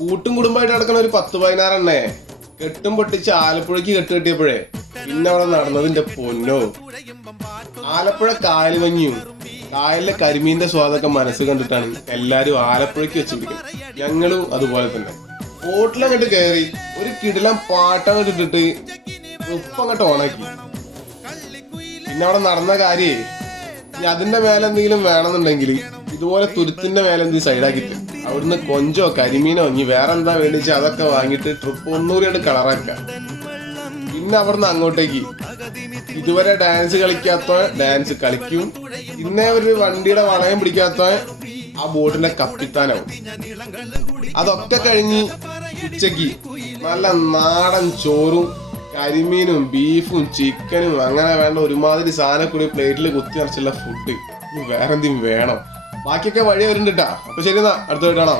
കൂട്ടും കുടുംബമായിട്ട് നടക്കണ ഒരു 10-16 എണ്ണേ കെട്ടും പൊട്ടിച്ച് ആലപ്പുഴക്ക് കെട്ടിയപ്പോഴേ പിന്നെ അവിടെ നടന്നതിന്റെ പൊന്നോ. ആലപ്പുഴ കായൽ മഞ്ഞും കായലിലെ കരിമീന്റെ സ്വാദൊക്കെ മനസ്സ് കണ്ടിട്ടാണ് എല്ലാരും ആലപ്പുഴക്ക് വെച്ച് പിടിക്കുന്നത്. ഞങ്ങളും അതുപോലെ തന്നെ ബോട്ടിലങ്ങോട്ട് കയറി ഒരു കിടിലം പാട്ടങ്ങോട്ട് ഇട്ടിട്ട് ഉപ്പങ്ങോട്ട് ഓണാക്കി. പിന്നെ അവിടെ നടന്ന കാര്യേ ഇനി അതിന്റെ മേലെ എന്തെങ്കിലും വേണമെന്നുണ്ടെങ്കിൽ ഇതുപോലെ തുരുത്തിന്റെ മേലെ എന്തെങ്കിലും സൈഡാക്കിട്ട് അവിടുന്ന് കൊഞ്ചോ കരിമീനോ ഇനി വേറെ എന്താ വേണ്ടിച്ചാൽ അതൊക്കെ വാങ്ങിയിട്ട് ട്രിപ്പ് ഒന്നുകൂടിയായിട്ട് കളറാക്കുക. പിന്നെ അവിടുന്ന് അങ്ങോട്ടേക്ക് ഇതുവരെ ഡാൻസ് കളിക്കാത്ത ഡാൻസ് കളിക്കും. ഇന്നേ ഒരു വണ്ടിയുടെ വളയം പിടിക്കാത്ത ആ ബോട്ടിന്റെ കപ്പിത്താനാവും. അതൊക്കെ കഴിഞ്ഞ് ഉച്ചക്ക് നല്ല നാടൻ ചോറും കരിമീനും ബീഫും ചിക്കനും അങ്ങനെ വേണ്ട ഒരുമാതിരി സാധനം കൂടി പ്ലേറ്റിൽ കുത്തി നിറച്ചുള്ള ഫുഡ്. വേറെ എന്തെങ്കിലും വേണം. ബാക്കിയൊക്കെ വഴി വരുന്നുണ്ട് കേട്ടാ. അപ്പൊ ശരി, എന്നാ അടുത്ത വീട്ടാണോ.